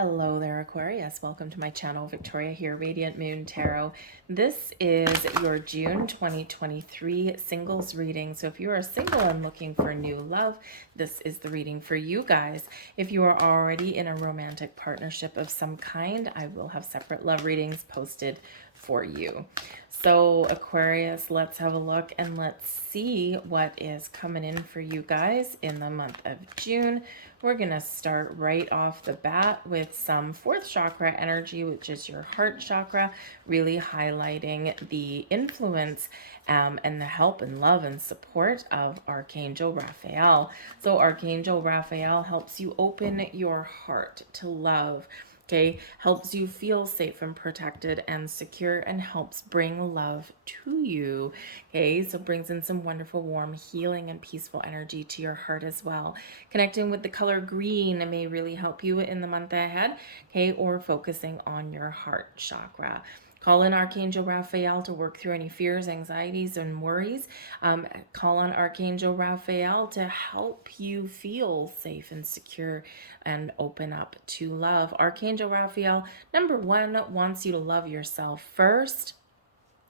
Hello there, Aquarius. Welcome to my channel. Victoria here, Radiant Moon Tarot. This is your June 2023 singles reading. So if you are single and looking for new love, this is the reading for you guys. If you are already in a romantic partnership of some kind, I will have separate love readings posted for you. So Aquarius, let's have a look and let's see what is coming in for you guys in the month of June. We're going to start right off the bat with some fourth chakra energy, which is your heart chakra, really highlighting the influence and the help and love and support of Archangel Raphael. So Archangel Raphael helps you open your heart to love. Okay, helps you feel safe and protected and secure and helps bring love to you. Okay, so brings in some wonderful, warm, healing, and peaceful energy to your heart as well. Connecting with the color green may really help you in the month ahead, okay, or focusing on your heart chakra. Call in Archangel Raphael to work through any fears, anxieties, and worries. Call on Archangel Raphael to help you feel safe and secure and open up to love. Archangel Raphael, number one, wants you to love yourself first.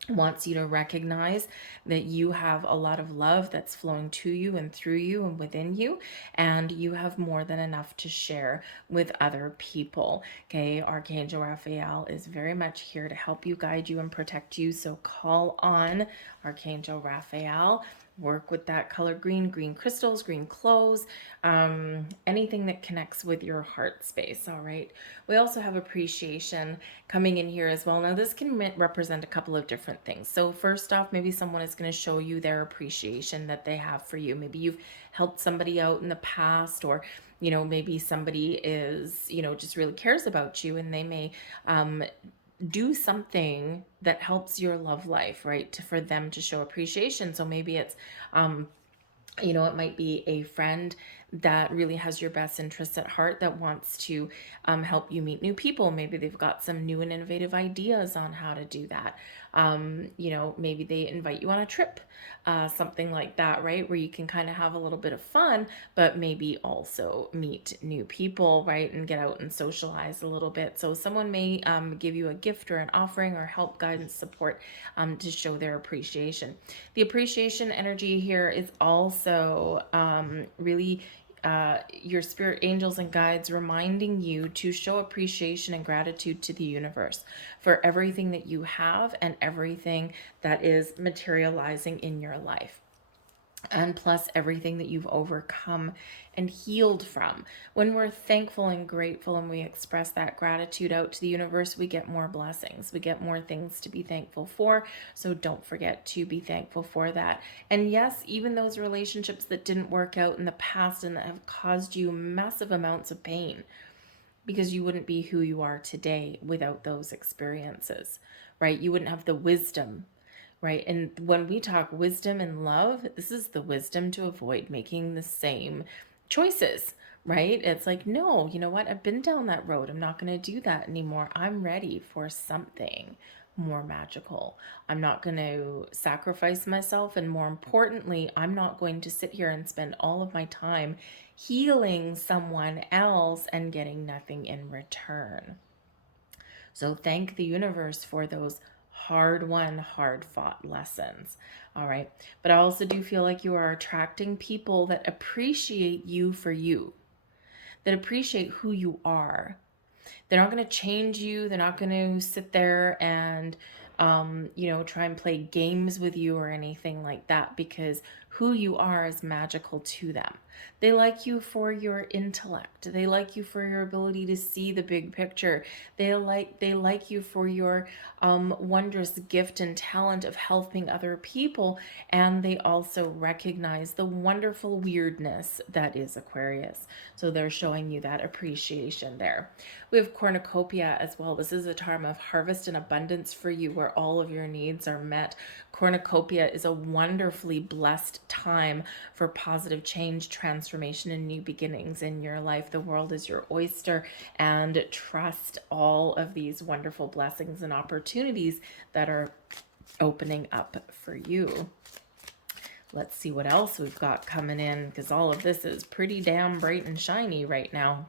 Wants you to recognize that you have a lot of love that's flowing to you and through you and within you, and you have more than enough to share with other people. Okay, Archangel Raphael is very much here to help you, guide you, and protect you. So call on Archangel Raphael. Work with that color green, green crystals, green clothes, anything that connects with your heart space. All right. We also have appreciation coming in here as well. Now, this can represent a couple of different things. So first off, maybe someone is going to show you their appreciation that they have for you. Maybe you've helped somebody out in the past, or maybe somebody is, just really cares about you, and they may do something that helps your love life, right? For them to show appreciation. So maybe it's, it might be a friend that really has your best interests at heart that wants to help you meet new people. Maybe they've got some new and innovative ideas on how to do that. Maybe they invite you on a trip, something like that, right? Where you can kind of have a little bit of fun, but maybe also meet new people, right? And get out and socialize a little bit. So someone may give you a gift or an offering or help, guidance, support to show their appreciation. The appreciation energy here is also really your spirit angels and guides reminding you to show appreciation and gratitude to the universe for everything that you have and everything that is materializing in your life, and plus everything that you've overcome and healed from. When we're thankful and grateful and we express that gratitude out to the universe, we get more blessings. We get more things to be thankful for. So don't forget to be thankful for that. And yes, even those relationships that didn't work out in the past and that have caused you massive amounts of pain, because you wouldn't be who you are today without those experiences, right? You wouldn't have the wisdom, right? And when we talk wisdom and love, this is the wisdom to avoid making the same choices, right? It's like, no, you know what? I've been down that road. I'm not going to do that anymore. I'm ready for something more magical. I'm not going to sacrifice myself. And more importantly, I'm not going to sit here and spend all of my time healing someone else and getting nothing in return. So thank the universe for those hard-won, hard-fought lessons. All right. But I also do feel like you are attracting people that appreciate you for you, that appreciate who you are. They're not going to change you. They're not going to sit there and, try and play games with you or anything like that, because who you are is magical to them. They like you for your intellect. They like you for your ability to see the big picture. They like you for your wondrous gift and talent of helping other people. And they also recognize the wonderful weirdness that is Aquarius. So they're showing you that appreciation there. We have cornucopia as well. This is a time of harvest and abundance for you, where all of your needs are met. Cornucopia is a wonderfully blessed time for positive change, transformation, and new beginnings in your life. The world is your oyster, and trust all of these wonderful blessings and opportunities that are opening up for you. Let's see what else we've got coming in, because all of this is pretty damn bright and shiny right now.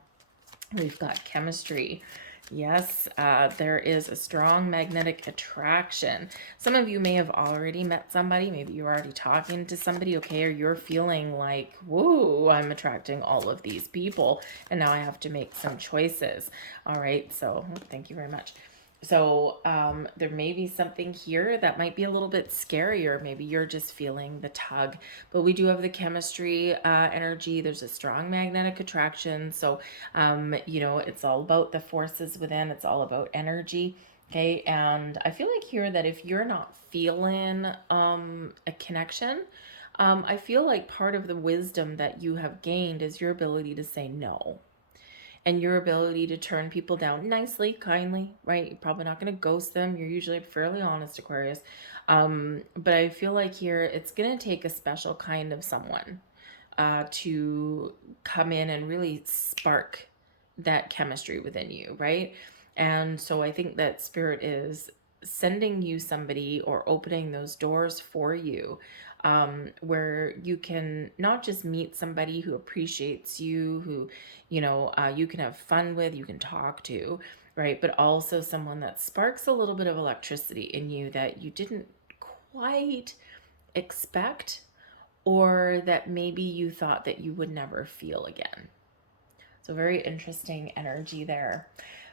We've got chemistry. Yes, there is a strong magnetic attraction. Some of you may have already met somebody. Maybe you're already talking to somebody, okay, or you're feeling like, whoa, I'm attracting all of these people, and now I have to make some choices. All right, so thank you very much. So there may be something here that might be a little bit scarier. Maybe you're just feeling the tug, but we do have the chemistry energy. There's a strong magnetic attraction. So, it's all about the forces within. It's all about energy. Okay. And I feel like here that if you're not feeling a connection, I feel like part of the wisdom that you have gained is your ability to say no, and your ability to turn people down nicely, kindly, right? You're probably not going to ghost them. You're usually fairly honest, Aquarius. But I feel like here it's going to take a special kind of someone to come in and really spark that chemistry within you, right? And so I think that spirit is sending you somebody or opening those doors for you, where you can not just meet somebody who appreciates you, who, you can have fun with, you can talk to, right? But also someone that sparks a little bit of electricity in you that you didn't quite expect, or that maybe you thought that you would never feel again. So very interesting energy there.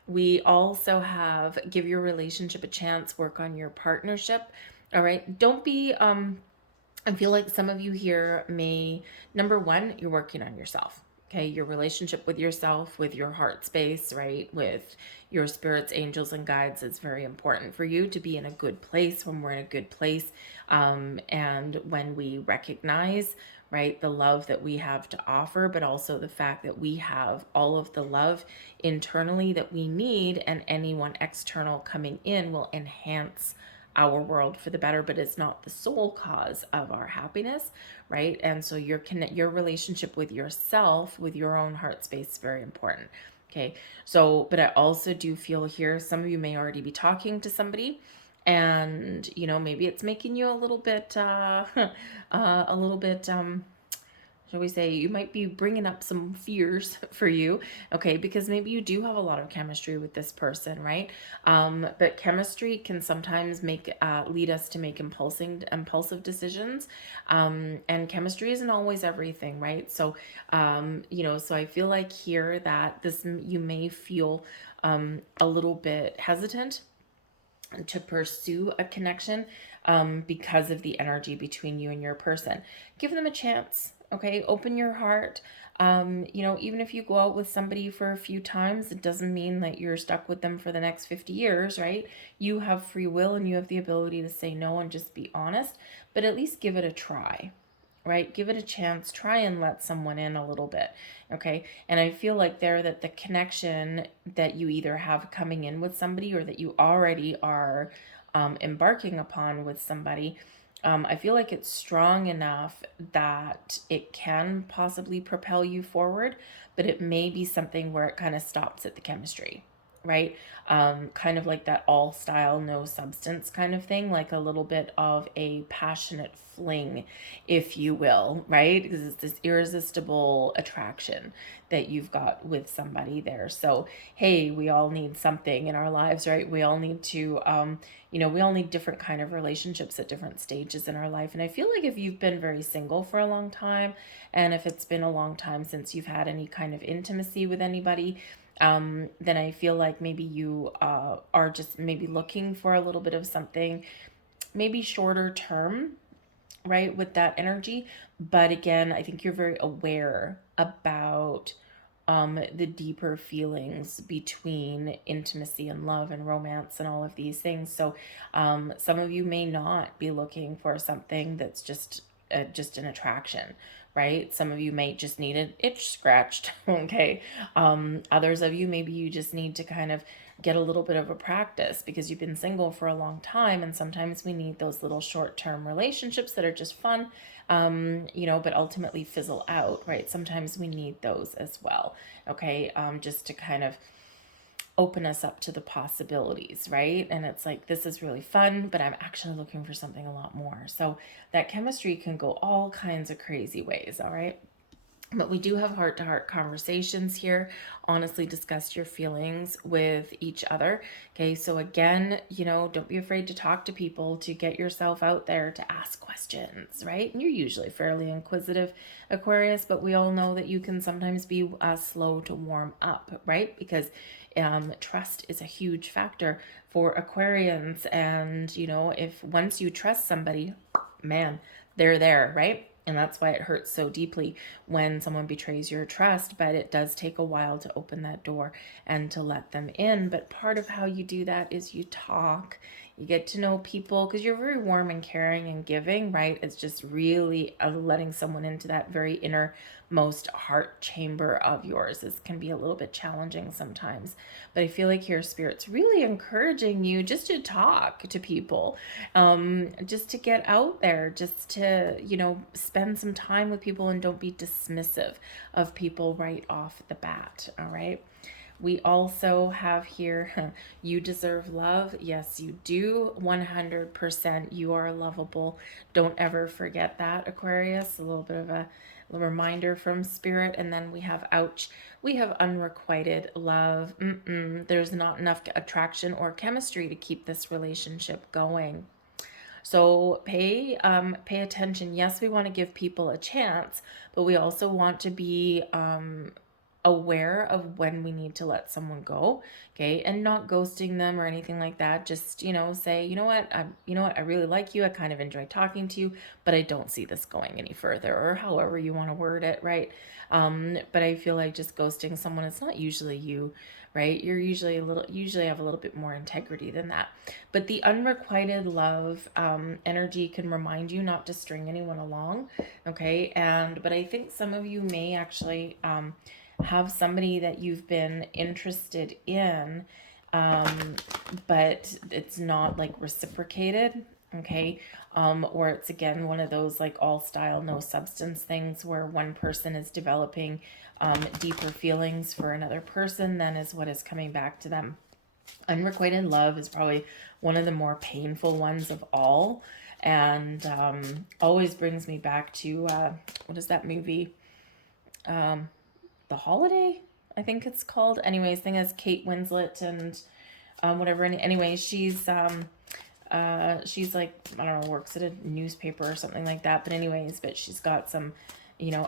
We also have give your relationship a chance, work on your partnership. All right. Don't be I feel like some of you here may, number one, you're working on yourself. Okay, your relationship with yourself, with your heart space, right? With your spirits, angels, and guides is very important for you to be in a good place. When we're in a good place, and when we recognize, right, the love that we have to offer, but also the fact that we have all of the love internally that we need, and anyone external coming in will enhance our world for the better, but it's not the sole cause of our happiness, right? And so your relationship with yourself, with your own heart space, is very important. Okay, so but I also do feel here some of you may already be talking to somebody, and maybe it's making you a little bit a little bit shall we say, you might be bringing up some fears for you, okay, because maybe you do have a lot of chemistry with this person, right? But chemistry can sometimes lead us to make impulsive decisions, and chemistry isn't always everything, right? So, so I feel like here that you may feel a little bit hesitant to pursue a connection, because of the energy between you and your person. Give them a chance. Okay, open your heart. Even if you go out with somebody for a few times, it doesn't mean that you're stuck with them for the next 50 years, right? You have free will and you have the ability to say no and just be honest, but at least give it a try, right? Give it a chance. Try and let someone in a little bit, okay? And I feel like that the connection that you either have coming in with somebody or that you already are embarking upon with somebody, I feel like it's strong enough that it can possibly propel you forward, but it may be something where it kind of stops at the chemistry, right? Kind of like that all style, no substance kind of thing, like a little bit of a passionate fling, if you will, right? Because it's this irresistible attraction that you've got with somebody there. So, hey, we all need something in our lives, right? We all need to, we all need different kind of relationships at different stages in our life. And I feel like if you've been very single for a long time, and if it's been a long time since you've had any kind of intimacy with anybody, then I feel like maybe you are just maybe looking for a little bit of something, maybe shorter term, right, with that energy. But again, I think you're very aware about the deeper feelings between intimacy and love and romance and all of these things. So some of you may not be looking for something that's just an attraction, right? Some of you may just need an itch scratched, okay? Others of you, maybe you just need to kind of get a little bit of a practice because you've been single for a long time, and sometimes we need those little short-term relationships that are just fun, but ultimately fizzle out, right? Sometimes we need those as well, okay? Just to kind of open us up to the possibilities, right? And it's like, this is really fun, but I'm actually looking for something a lot more. So that chemistry can go all kinds of crazy ways, all right? But we do have heart-to-heart conversations here. Honestly, discuss your feelings with each other. Okay, so again, don't be afraid to talk to people, to get yourself out there, to ask questions, right? And you're usually fairly inquisitive, Aquarius, but we all know that you can sometimes be slow to warm up, right? Because trust is a huge factor for Aquarians. And, if once you trust somebody, man, they're there, right? And that's why it hurts so deeply when someone betrays your trust, but it does take a while to open that door and to let them in. But part of how you do that is you talk, you get to know people, because you're very warm and caring and giving, right? It's just really letting someone into that very innermost heart chamber of yours. This can be a little bit challenging sometimes, but I feel like your spirit's really encouraging you just to talk to people, just to get out there, just to, spend some time with people, and don't be dismissive of people right off the bat. All right. We also have here, you deserve love. Yes, you do. 100% you are lovable. Don't ever forget that, Aquarius. A little bit of a reminder from spirit. And then we have, ouch, we have unrequited love. There's not enough attraction or chemistry to keep this relationship going. So pay attention. Yes, we want to give people a chance, but we also want to be aware of when we need to let someone go, okay, and not ghosting them or anything like that. Just say, I really like you. I kind of enjoy talking to you, but I don't see this going any further, or however you want to word it, right? But I feel like just ghosting someone, it's not usually you, right? You're usually have a little bit more integrity than that. But the unrequited love energy can remind you not to string anyone along, okay? But I think some of you may actually have somebody that you've been interested in, but it's not like reciprocated, okay? Or it's again one of those like all style, no substance things where one person is developing deeper feelings for another person than is what is coming back to them. Unrequited love is probably one of the more painful ones of all, and always brings me back to what is that movie? The Holiday, I think it's called. Anyways, thing is Kate Winslet and whatever. Anyway, she's like, I don't know, works at a newspaper or something like that. But anyways, she's got some,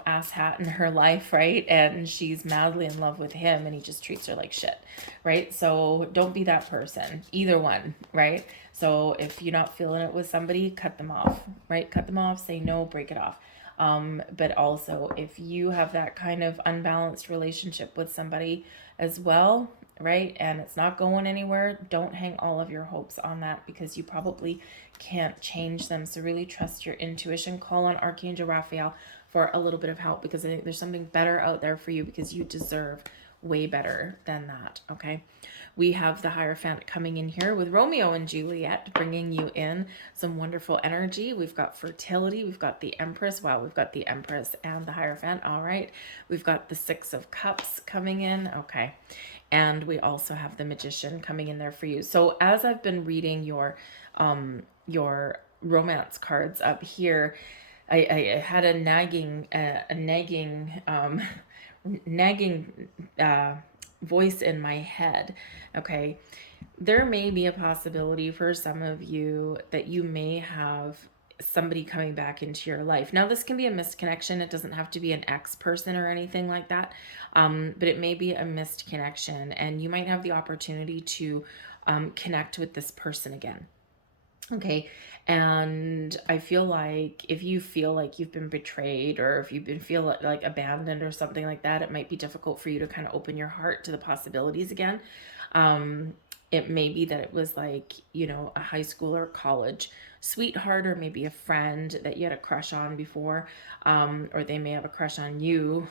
ass hat in her life, right? And she's madly in love with him, and he just treats her like shit, right? So don't be that person, either one, right? So if you're not feeling it with somebody, cut them off, right? Cut them off, say no, break it off. But also, if you have that kind of unbalanced relationship with somebody as well, right, and it's not going anywhere, don't hang all of your hopes on that, because you probably can't change them. So really trust your intuition. Call on Archangel Raphael for a little bit of help, because I think there's something better out there for you, because you deserve way better than that. Okay. We have the Hierophant coming in here with Romeo and Juliet, bringing you in some wonderful energy. We've got fertility. We've got the Empress. Wow, we've got the Empress and the Hierophant. All right. We've got the Six of Cups coming in. Okay. And we also have the Magician coming in there for you. So as I've been reading your romance cards up here, I had a nagging voice in my head. Okay, there may be a possibility for some of you that you may have somebody coming back into your life. Now, this can be a missed connection. It doesn't have to be an ex person or anything like that, but it may be a missed connection, and you might have the opportunity to connect with this person again. Okay. And I feel like if you feel like you've been betrayed, or if you've been feel like abandoned or something like that, it might be difficult for you to kind of open your heart to the possibilities again. It may be that it was like, a high school or college sweetheart, or maybe a friend that you had a crush on before, or they may have a crush on you.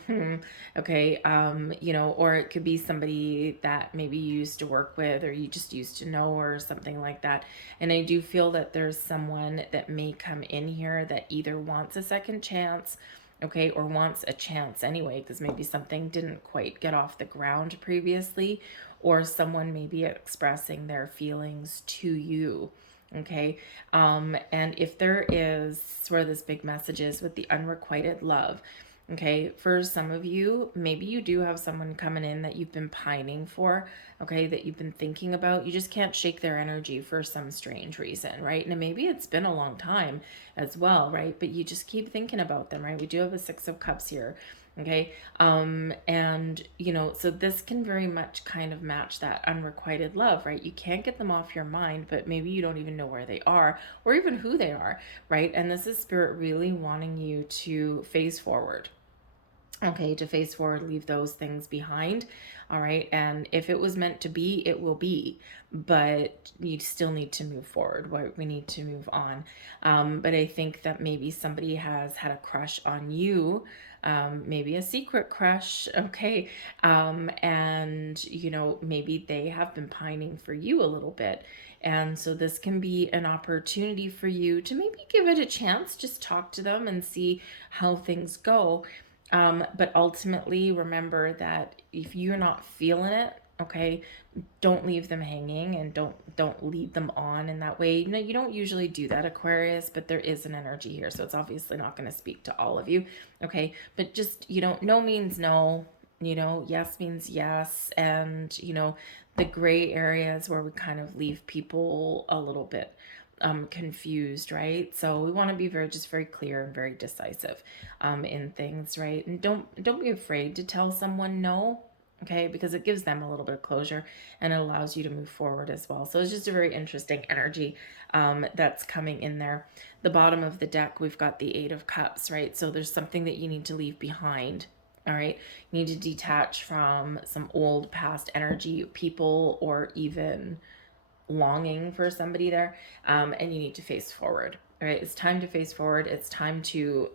Okay. Or it could be somebody that maybe you used to work with, or you just used to know, or something like that. And I do feel that there's someone that may come in here that either wants a second chance, okay, or wants a chance anyway, because maybe something didn't quite get off the ground previously, or someone may be expressing their feelings to you. Okay. And if there is where this big message is with the unrequited love, Okay, for some of you, maybe you do have someone coming in that you've been pining for, okay, that you've been thinking about. You just can't shake their energy for some strange reason, right? And maybe it's been a long time as well, right? But you just keep thinking about them, right? We do have a Six of Cups here, okay? And so this can very much kind of match that unrequited love, right? You can't get them off your mind, but maybe you don't even know where they are or even who they are, right? And this is spirit really wanting you to phase forward. Okay, to face forward, leave those things behind. All right. And if it was meant to be, it will be. But you still need to move forward. We need to move on. But I think that maybe somebody has had a crush on you, maybe a secret crush. Okay. And, maybe they have been pining for you a little bit. And so this can be an opportunity for you to maybe give it a chance, just talk to them and see how things go. But ultimately, remember that if you're not feeling it, okay, don't leave them hanging and don't lead them on in that way. You don't usually do that, Aquarius, but there is an energy here, so it's obviously not going to speak to all of you, okay? But just, no means no, yes means yes, and the gray areas where we kind of leave people a little bit confused, right? So we want to be very clear and very decisive in things, right? And don't be afraid to tell someone no, okay? Because it gives them a little bit of closure and it allows you to move forward as well. So it's just a very interesting energy that's coming in there. The bottom of the deck, we've got the Eight of Cups, right? So there's something that you need to leave behind. All right, you need to detach from some old past energy, people, or even longing for somebody there, and you need to face forward. All right, it's time to face forward. It's time to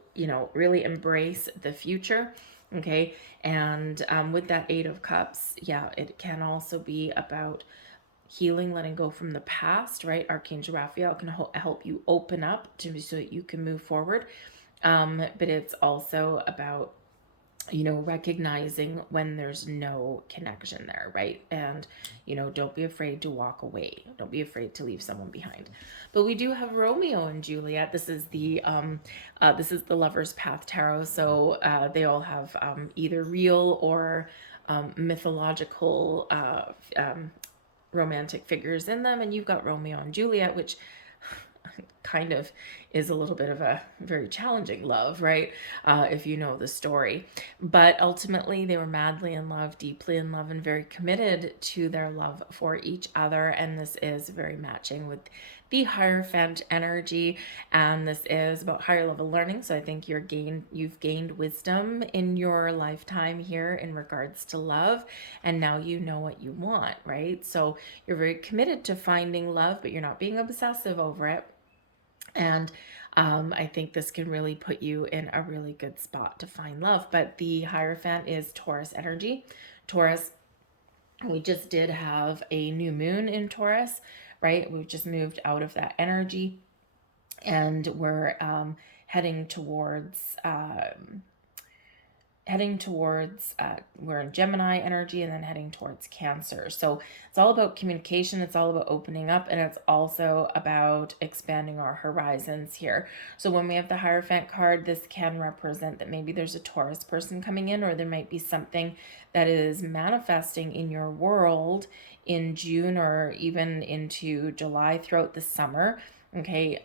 really embrace the future. Okay, and with that Eight of Cups, yeah, it can also be about healing, letting go from the past, right? Archangel Raphael can help you open up so that you can move forward, but it's also about recognizing when there's no connection there, right? And, don't be afraid to walk away. Don't be afraid to leave someone behind. But we do have Romeo and Juliet. This is the Lover's Path Tarot. So they all have either real or mythological romantic figures in them. And you've got Romeo and Juliet, which kind of is a little bit of a very challenging love, right? If you know the story. But ultimately, they were madly in love, deeply in love, and very committed to their love for each other. And this is very matching with the Hierophant energy. And this is about higher level learning. So I think you've gained wisdom in your lifetime here in regards to love. And now you know what you want, right? So you're very committed to finding love, but you're not being obsessive over it. And I think this can really put you in a really good spot to find love. But the Hierophant is Taurus energy. Taurus, we just did have a new moon in Taurus, right? We've just moved out of that energy and we're heading towards we're in Gemini energy and then heading towards Cancer. So it's all about communication, it's all about opening up, and it's also about expanding our horizons here. So when we have the Hierophant card, this can represent that maybe there's a Taurus person coming in, or there might be something that is manifesting in your world in June or even into July throughout the summer, okay,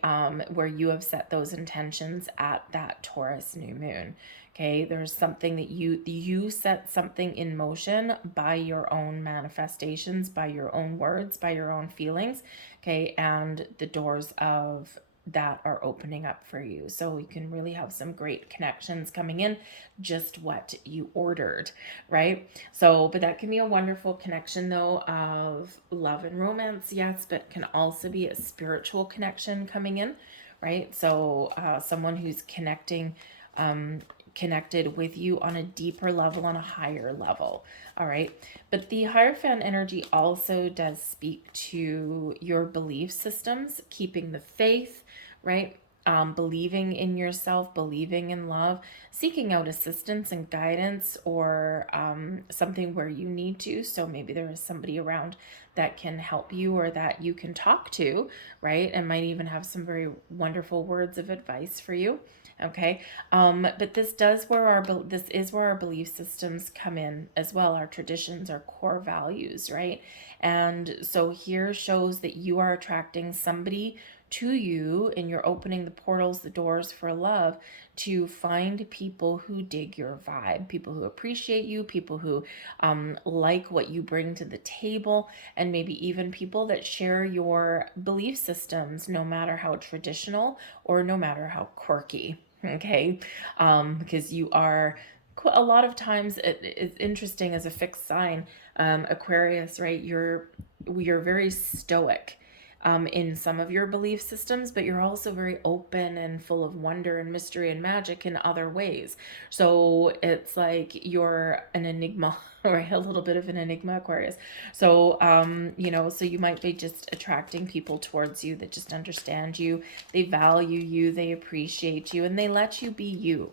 where you have set those intentions at that Taurus new moon. Okay, there's something that you set something in motion by your own manifestations, by your own words, by your own feelings. Okay, and the doors of that are opening up for you. So you can really have some great connections coming in, just what you ordered, right? So, but that can be a wonderful connection though of love and romance, yes, but can also be a spiritual connection coming in, right? So someone who's connected with you on a deeper level, on a higher level. All right. But the Hierophant energy also does speak to your belief systems, keeping the faith, right? believing in yourself, believing in love, seeking out assistance and guidance, or something where you need to. So maybe there is somebody around that can help you or that you can talk to, right? And might even have some very wonderful words of advice for you. Okay. But this is where our belief systems come in as well. Our traditions, our core values, right? And so here shows that you are attracting somebody to you, and you're opening the portals, the doors for love, to find people who dig your vibe, people who appreciate you, people who like what you bring to the table, and maybe even people that share your belief systems, no matter how traditional or no matter how quirky. Okay. Because you are, a lot of times it's interesting as a fixed sign, Aquarius, right? You're very stoic in some of your belief systems, but you're also very open and full of wonder and mystery and magic in other ways. So it's like you're an enigma, right? A little bit of an enigma, Aquarius. So, so you might be just attracting people towards you that just understand you, they value you, they appreciate you, and they let you be you,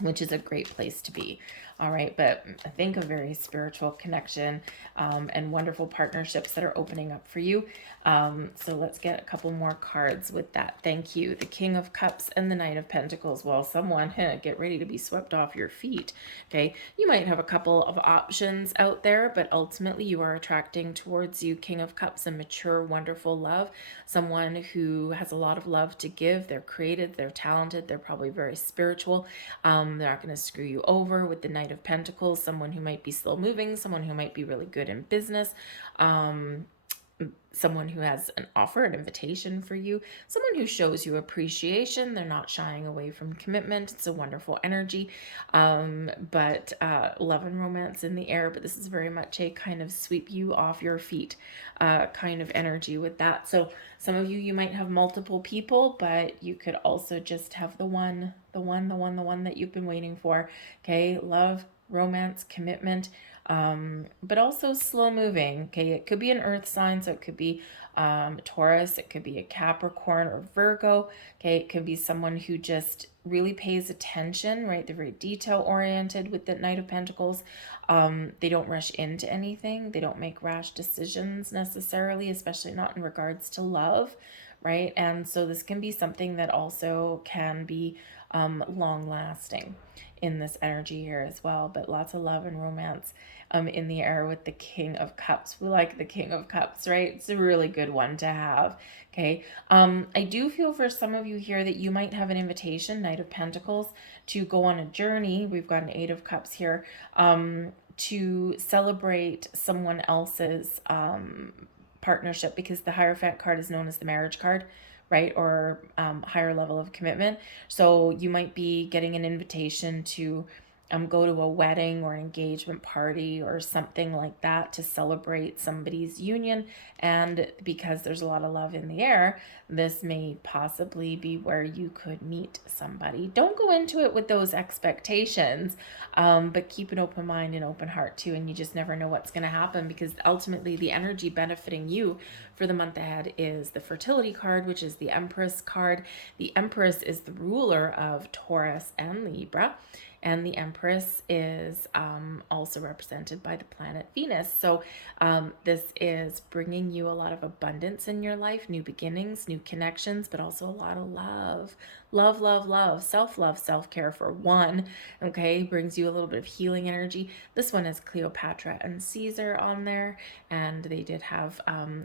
which is a great place to be. All right, but I think a very spiritual connection and wonderful partnerships that are opening up for you. So let's get a couple more cards with that. Thank you. The King of Cups and the Knight of Pentacles. Well, someone, get ready to be swept off your feet. Okay, you might have a couple of options out there, but ultimately you are attracting towards you King of Cups, a mature, wonderful love. Someone who has a lot of love to give. They're creative, they're talented, they're probably very spiritual. They're not going to screw you over. With the Knight of Pentacles, someone who might be slow moving, someone who might be really good in business, someone who has an offer, an invitation for you, someone who shows you appreciation. They're not shying away from commitment. It's a wonderful energy, but love and romance in the air. But this is very much a kind of sweep you off your feet kind of energy with that. So some of you might have multiple people, but you could also just have the one that you've been waiting for. Okay, love, romance, commitment, but also slow moving. Okay, it could be an earth sign, so it could be Taurus, it could be a Capricorn or Virgo. Okay, it could be someone who just really pays attention, right? They're very detail oriented with the Knight of Pentacles. They don't rush into anything. They don't make rash decisions necessarily, especially not in regards to love, right? And so this can be something that also can be long lasting in this energy here as well, but lots of love and romance in the air with the King of Cups. We like the King of Cups, right? It's a really good one to have. Okay. I do feel for some of you here that you might have an invitation, Knight of Pentacles, to go on a journey. We've got an Eight of Cups here, to celebrate someone else's partnership, because the Hierophant card is known as the marriage card, right? Or higher level of commitment. So you might be getting an invitation to go to a wedding or an engagement party or something like that to celebrate somebody's union. And because there's a lot of love in the air, this may possibly be where you could meet somebody. Don't go into it with those expectations, but keep an open mind and open heart too. And you just never know what's going to happen, because ultimately the energy benefiting you for the month ahead is the Fertility card, which is the Empress card. The Empress is the ruler of Taurus and Libra. And the Empress is also represented by the planet Venus. So this is bringing you a lot of abundance in your life, new beginnings, new connections, but also a lot of love. Love, self-love, self-care for one, okay? Brings you a little bit of healing energy. This one is Cleopatra and Caesar on there, and they did have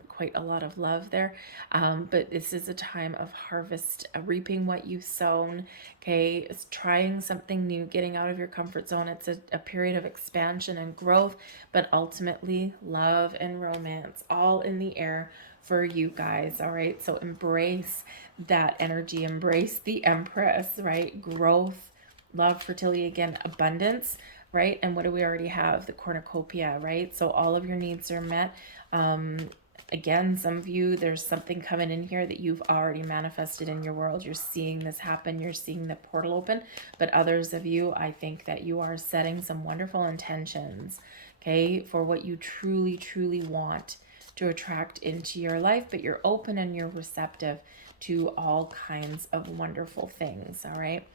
quite a lot of love there. But this is a time of harvest, reaping what you've sown, okay? It's trying something new, getting out of your comfort zone. It's a period of expansion and growth, but ultimately love and romance all in the air for you guys. All right, so embrace that energy, embrace the Empress, right? Growth, love, fertility, again, abundance, right? And what do we already have? The cornucopia, right? So all of your needs are met. Again, some of you, there's something coming in here that you've already manifested in your world. You're seeing this happen. You're seeing the portal open. But others of you, I think that you are setting some wonderful intentions, okay, for what you truly, truly want to attract into your life. But you're open and you're receptive to all kinds of wonderful things. All right.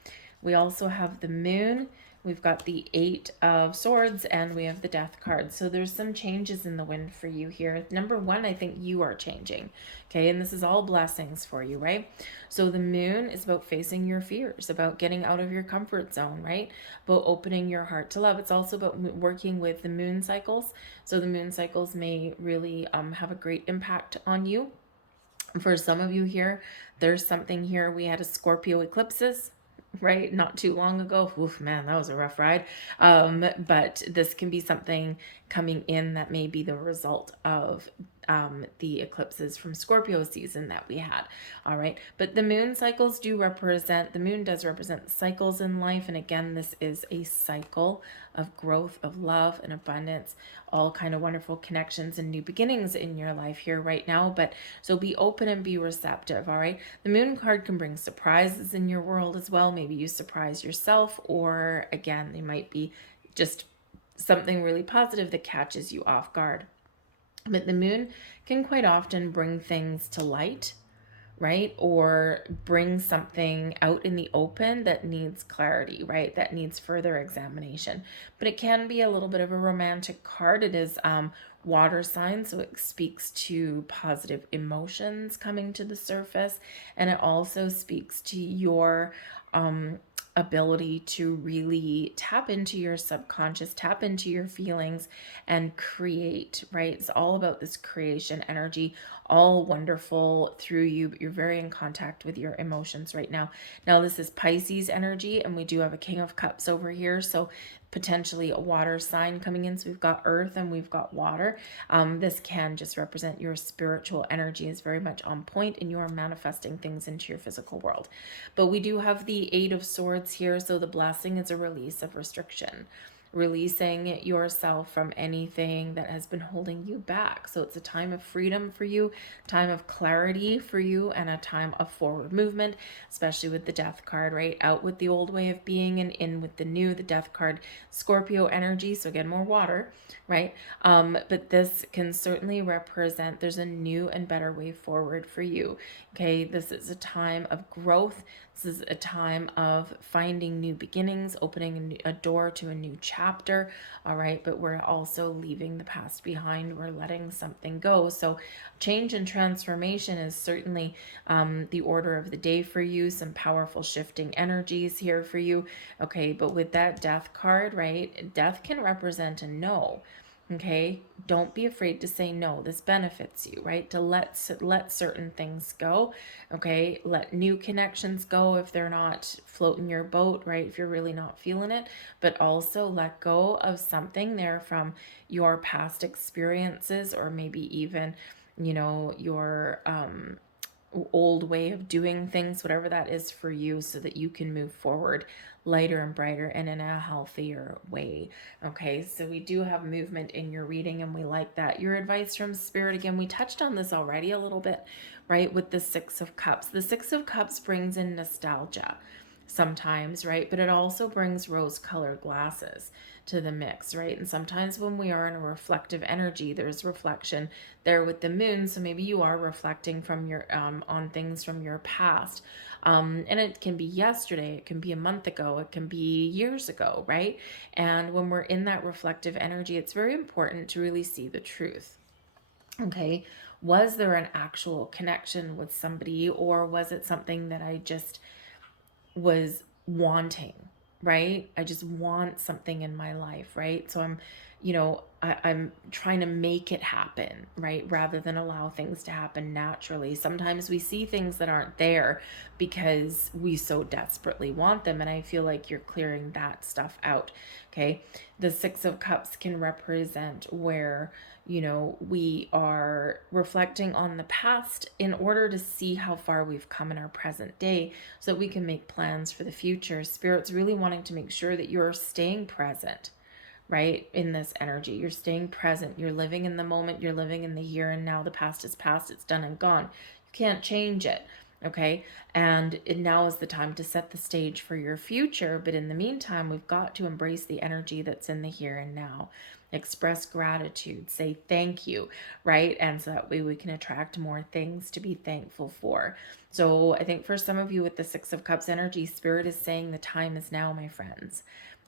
We also have the moon. We've got the 8 of Swords, and we have the Death card. So there's some changes in the wind for you here. Number one, I think you are changing. Okay, and this is all blessings for you, right? So the moon is about facing your fears, about getting out of your comfort zone, right? About opening your heart to love. It's also about working with the moon cycles. So the moon cycles may really have a great impact on you. For some of you here, there's something here. We had a Scorpio eclipses, right, not too long ago. Oof, man, that was a rough ride. But this can be something coming in that may be the result of the eclipses from Scorpio season that we had. All right, but the moon cycles do represent, the moon does represent cycles in life, and again, this is a cycle of growth, of love and abundance, all kind of wonderful connections and new beginnings in your life here right now. But so be open and be receptive. All right, the moon card can bring surprises in your world as well. Maybe you surprise yourself, or again, they might be just something really positive that catches you off guard. But the moon can quite often bring things to light, right? Or bring something out in the open that needs clarity, right? That needs further examination. But it can be a little bit of a romantic card. It is water sign, so it speaks to positive emotions coming to the surface. And it also speaks to your ability to really tap into your subconscious, tap into your feelings and create, right? It's all about this creation energy, all wonderful through you, but you're very in contact with your emotions right now. Now, this is Pisces energy, and we do have a King of Cups over here. So potentially a water sign coming in. So we've got earth and we've got water. This can just represent your spiritual energy is very much on point, and you are manifesting things into your physical world. But we do have the 8 of Swords here. So the blessing is a release of restriction, releasing yourself from anything that has been holding you back. So it's a time of freedom for you, time of clarity for you, and a time of forward movement, especially with the Death card, right? Out with the old way of being and in with the new. The Death card, Scorpio energy, so again, more water, right? But this can certainly represent there's a new and better way forward for you. Okay, this is a time of growth. This is a time of finding new beginnings, opening a door to a new chapter. All right, but we're also leaving the past behind. We're letting something go. So change and transformation is certainly the order of the day for you. Some powerful shifting energies here for you. Okay, but with that Death card, right, death can represent a no. Okay, don't be afraid to say no. This benefits you, right? To let certain things go. Okay, let new connections go if they're not floating your boat, right? If you're really not feeling it, but also let go of something there from your past experiences, or maybe even, you know, your old way of doing things, whatever that is for you, so that you can move forward lighter and brighter and in a healthier way. Okay, so we do have movement in your reading, and we like that. Your advice from Spirit, again, we touched on this already a little bit, right, with the 6 of Cups. The 6 of Cups brings in nostalgia sometimes, right? But it also brings rose-colored glasses to the mix, right? And sometimes when we are in a reflective energy, there's reflection there with the moon. So maybe you are reflecting from your on things from your past. And it can be yesterday, it can be a month ago, it can be years ago, right? And when we're in that reflective energy, it's very important to really see the truth. Okay, was there an actual connection with somebody, or was it something that I just was wanting, right? I just want something in my life, right? So I'm, I'm trying to make it happen, right? Rather than allow things to happen naturally. Sometimes we see things that aren't there because we so desperately want them. And I feel like you're clearing that stuff out. Okay. The 6 of Cups can represent where, we are reflecting on the past in order to see how far we've come in our present day so that we can make plans for the future. Spirit's really wanting to make sure that you're staying present, right? In this energy, you're staying present. You're living in the moment. You're living in the here and now. The past is past. It's done and gone. You can't change it. Okay. And now is the time to set the stage for your future. But in the meantime, we've got to embrace the energy that's in the here and now. express gratitude, say thank you, right? And so that way we can attract more things to be thankful for. So I think for some of you with the Six of Cups energy, Spirit is saying the time is now, my friends.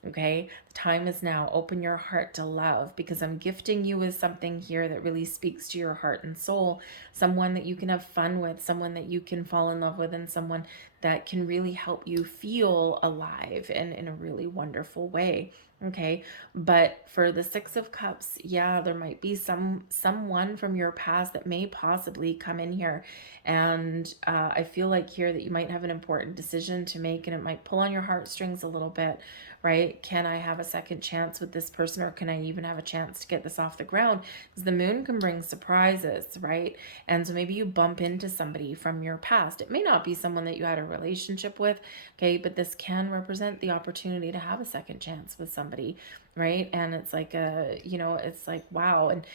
Okay, the time is now. Open your heart to love, because I'm gifting you with something here that really speaks to your heart and soul. Someone that you can have fun with, someone that you can fall in love with, and someone that can really help you feel alive and in a really wonderful way. Okay, but for the Six of Cups, yeah, there might be someone from your past that may possibly come in here, and I feel like here that you might have an important decision to make, and it might pull on your heartstrings a little bit, right? Can I have a second chance with this person, or can I even have a chance to get this off the ground? Because the moon can bring surprises, right? And so maybe you bump into somebody from your past. It may not be someone that you had a relationship with, okay, but this can represent the opportunity to have a second chance with somebody, right? And it's like it's like, wow. And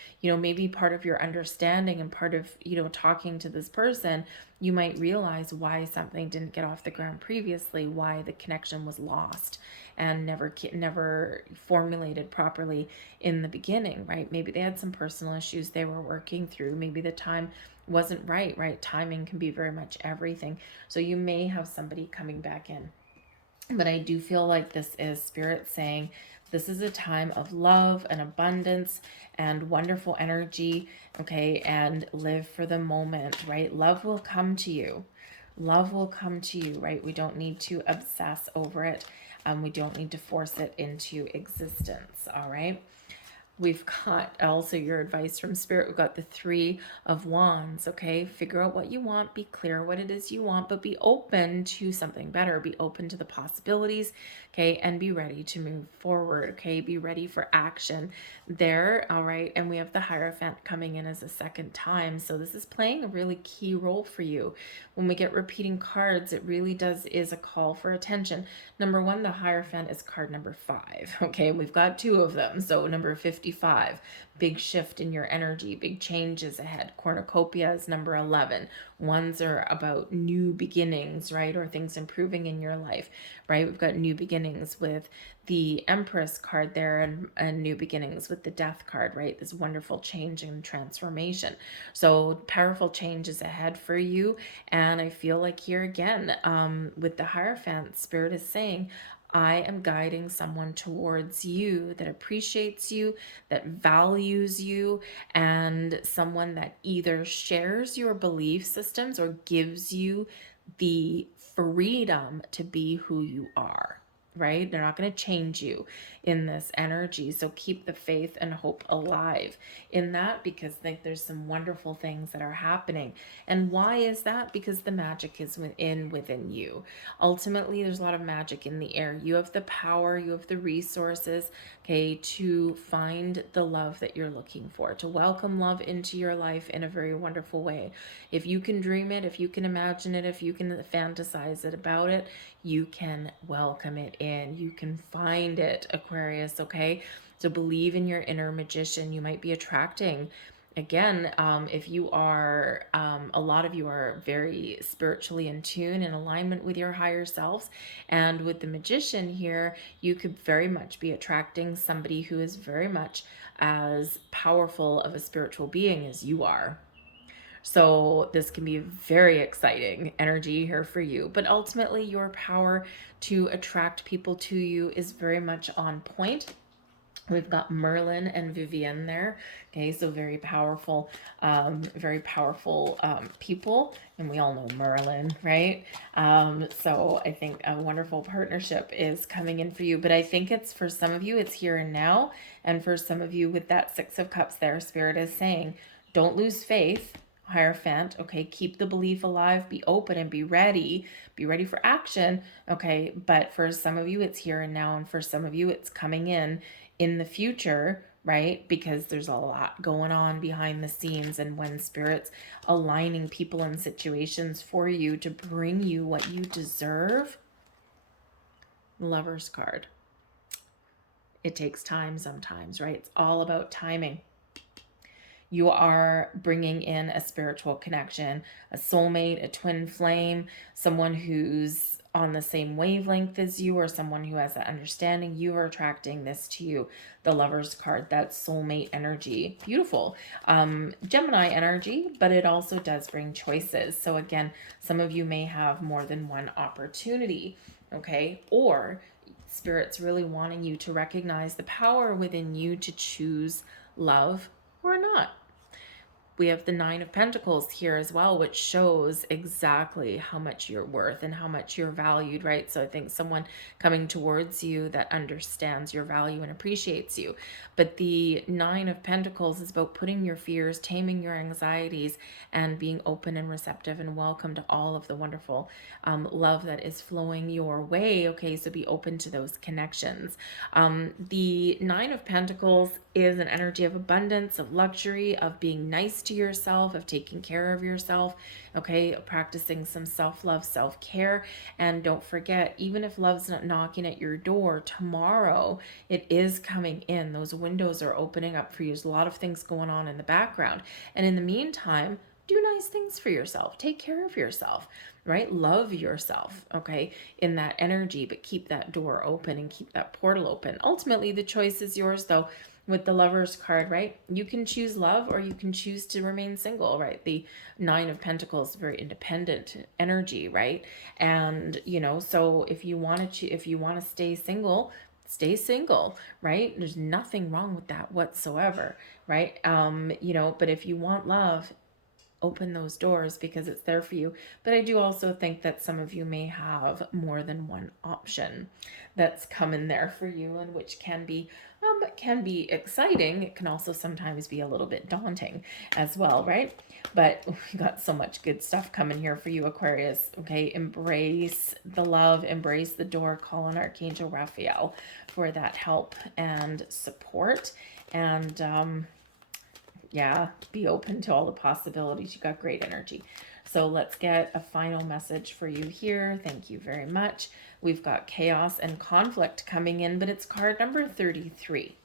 maybe part of your understanding and part of talking to this person, you might realize why something didn't get off the ground previously, why the connection was lost and never formulated properly in the beginning, right? Maybe they had some personal issues they were working through. Maybe the time wasn't right, right? Timing can be very much everything. So you may have somebody coming back in. But I do feel like this is Spirit saying this is a time of love and abundance and wonderful energy, okay? And live for the moment, right? Love will come to you. Love will come to you, right? We don't need to obsess over it. We don't need to force it into existence, all right? We've got also your advice from Spirit. We've got the Three of Wands, okay? Figure out what you want, be clear what it is you want, but be open to something better. Be open to the possibilities, okay? And be ready to move forward, okay? Be ready for action there, all right? And we have the Hierophant coming in as a second time. So this is playing a really key role for you. When we get repeating cards, it really is a call for attention. Number one, the Hierophant is card number 5, okay? We've got 2 of them. So number 55, big shift in your energy, big changes ahead. Cornucopia is number 11. Ones are about new beginnings, right? Or things improving in your life, right? We've got new beginnings with the Empress card there, and new beginnings with the Death card, right? This wonderful change and transformation. So powerful changes ahead for you. And I feel like here again, with the Hierophant, Spirit is saying, I am guiding someone towards you that appreciates you, that values you, and someone that either shares your belief systems or gives you the freedom to be who you are, right? They're not going to change you in this energy. So keep the faith and hope alive in that, because there's some wonderful things that are happening. And why is that? Because the magic is within you. Ultimately, there's a lot of magic in the air. You have the power, you have the resources, okay, to find the love that you're looking for, to welcome love into your life in a very wonderful way. If you can dream it, if you can imagine it, if you can fantasize it about it, you can welcome it in. You can find it, Aquarius, okay? So believe in your inner magician. You might be attracting, again, if you are, a lot of you are very spiritually in tune, in alignment with your higher selves. And with the magician here, you could very much be attracting somebody who is very much as powerful of a spiritual being as you are. So this can be very exciting energy here for you. But ultimately, your power to attract people to you is very much on point. We've got Merlin and Vivian there. Okay, so very powerful people. And we all know Merlin, right? So I think a wonderful partnership is coming in for you. But I think it's, for some of you, it's here and now. And for some of you with that Six of Cups there, Spirit is saying, don't lose faith. Hierophant, okay, keep the belief alive, be open and be ready for action, okay? But for some of you, it's here and now, and for some of you, it's coming in the future, right? Because there's a lot going on behind the scenes, and when Spirit's aligning people and situations for you to bring you what you deserve, Lover's card. It takes time sometimes, right? It's all about timing. You are bringing in a spiritual connection, a soulmate, a twin flame, someone who's on the same wavelength as you, or someone who has that understanding, you are attracting this to you. The Lover's card, that soulmate energy. Beautiful. Gemini energy, but it also does bring choices. So again, some of you may have more than one opportunity, okay? Or Spirit's really wanting you to recognize the power within you to choose love or not. We have the Nine of Pentacles here as well, which shows exactly how much you're worth and how much you're valued, right? So I think someone coming towards you that understands your value and appreciates you. But the Nine of Pentacles is about putting your fears, taming your anxieties, and being open and receptive and welcome to all of the wonderful love that is flowing your way. Okay, so be open to those connections. The Nine of Pentacles is an energy of abundance, of luxury, of being nice to yourself, of taking care of yourself, okay, practicing some self-love, self-care. And don't forget, even if love's not knocking at your door tomorrow, it is coming in. Those windows are opening up for you. There's a lot of things going on in the background. And in the meantime, do nice things for yourself. Take care of yourself, right? Love yourself, okay, in that energy, but keep that door open and keep that portal open. Ultimately, the choice is yours, though. With the Lover's card, right? You can choose love or you can choose to remain single, right? The Nine of Pentacles, very independent energy, right? And, you know, so if you want to stay single, right? There's nothing wrong with that whatsoever, right? You know, but if you want love, open those doors because it's there for you. But I do also think that some of you may have more than one option that's coming there for you, and which can be exciting. It can also sometimes be a little bit daunting as well, right? But we got so much good stuff coming here for you, Aquarius. Okay, embrace the love, embrace the door, call on Archangel Raphael for that help and support. And yeah, be open to all the possibilities. You got great energy. So let's get a final message for you here. Thank you very much. We've got chaos and conflict coming in, but it's card number 33.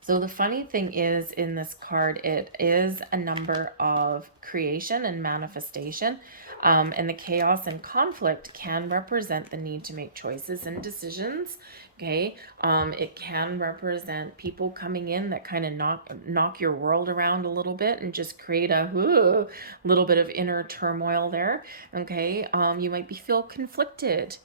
So the funny thing is, in this card, it is a number of creation and manifestation. And the chaos and conflict can represent the need to make choices and decisions. Okay. It can represent people coming in that kind of knock your world around a little bit and just create a little bit of inner turmoil there. Okay. You might feel conflicted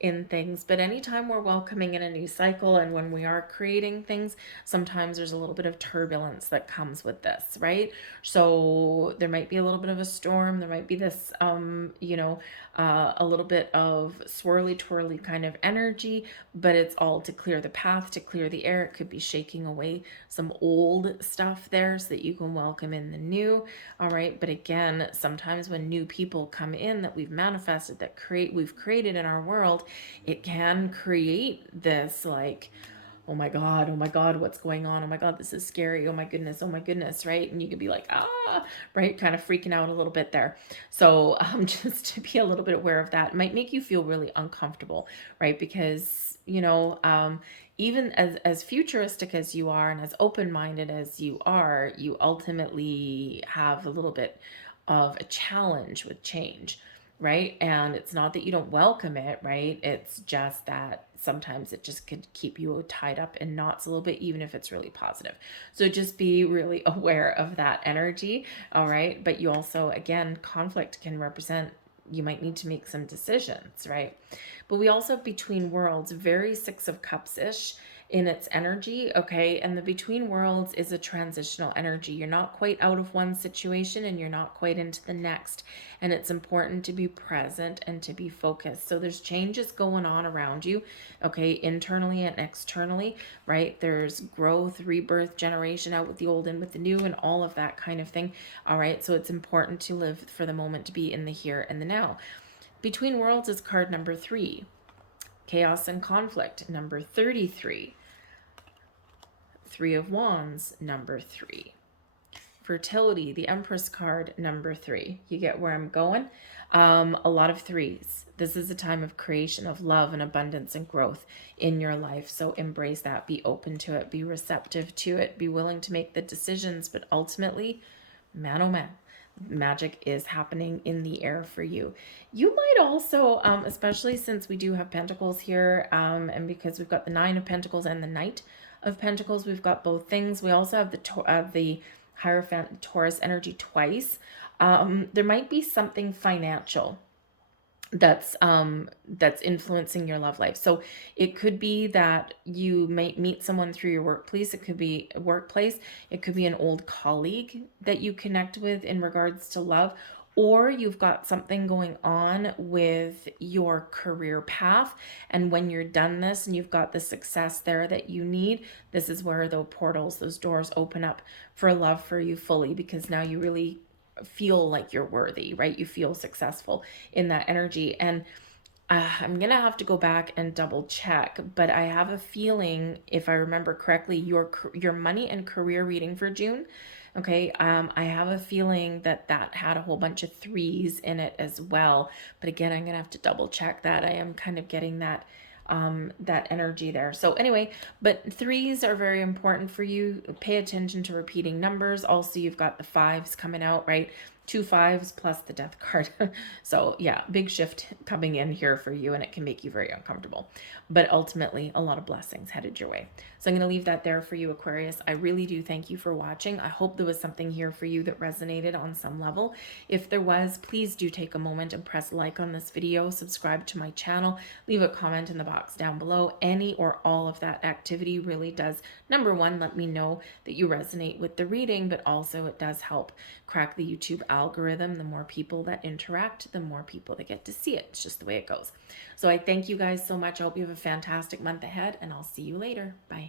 in things, but anytime we're welcoming in a new cycle and when we are creating things, sometimes there's a little bit of turbulence that comes with this, right? So there might be a little bit of a storm, there might be this a little bit of swirly twirly kind of energy, but it's all to clear the path, to clear the air. It could be shaking away some old stuff there so that you can welcome in the new. All right, but again, sometimes when new people come in that we've manifested, we've created in our world, it can create this like, oh my God, what's going on? Oh my God, this is scary. Oh my goodness, right? And you could be like, right? Kind of freaking out a little bit there. So just to be a little bit aware of that. It might make you feel really uncomfortable, right? Because, even as futuristic as you are and as open-minded as you are, you ultimately have a little bit of a challenge with change, right? And it's not that you don't welcome it, right? It's just that sometimes it just could keep you tied up in knots a little bit, even if it's really positive. So just be really aware of that energy, all right? But you also, again, conflict can represent, you might need to make some decisions, right? But we also have Between Worlds, very Six of Cups-ish in its energy, okay? And the Between Worlds is a transitional energy. You're not quite out of one situation and you're not quite into the next. And it's important to be present and to be focused. So there's changes going on around you, okay? Internally and externally, right? There's growth, rebirth, generation, out with the old, in with the new, and all of that kind of thing, all right? So it's important to live for the moment, to be in the here and the now. Between Worlds is card number 3. Chaos and conflict, number 33. 3 of Wands, number 3. Fertility, the Empress card, number 3. You get where I'm going? A lot of 3s. This is a time of creation, of love and abundance and growth in your life. So embrace that. Be open to it. Be receptive to it. Be willing to make the decisions. But ultimately, man, oh man, magic is happening in the air for you. You might also, especially since we do have Pentacles here, and because we've got the Nine of Pentacles and the Knight of Pentacles, we've got both things. We also have the Hierophant Taurus energy twice. There might be something financial that's influencing your love life. So it could be that you may meet someone through your workplace. It could be a workplace. It could be an old colleague that you connect with in regards to love, or you've got something going on with your career path. And when you're done this and you've got the success there that you need, this is where the portals, those doors open up for love for you fully, because now you really feel like you're worthy, right? You feel successful in that energy. And I'm gonna have to go back and double check, but I have a feeling, if I remember correctly, your money and career reading for June, okay, I have a feeling that that had a whole bunch of threes in it as well. But again, I'm gonna have to double check that. I am kind of getting that energy there. So anyway, but threes are very important for you. Pay attention to repeating numbers. Also, you've got the fives coming out, right? 2 5s plus the death card. So yeah, big shift coming in here for you, and it can make you very uncomfortable. But ultimately, a lot of blessings headed your way. So I'm going to leave that there for you, Aquarius. I really do thank you for watching. I hope there was something here for you that resonated on some level. If there was, please do take a moment and press like on this video, subscribe to my channel, leave a comment in the box down below. Any or all of that activity really does, number one, let me know that you resonate with the reading, but also it does help crack the YouTube algorithm. The more people that interact, the more people that get to see it. It's just the way it goes. So I thank you guys so much. I hope you have a fantastic month ahead, and I'll see you later. Bye.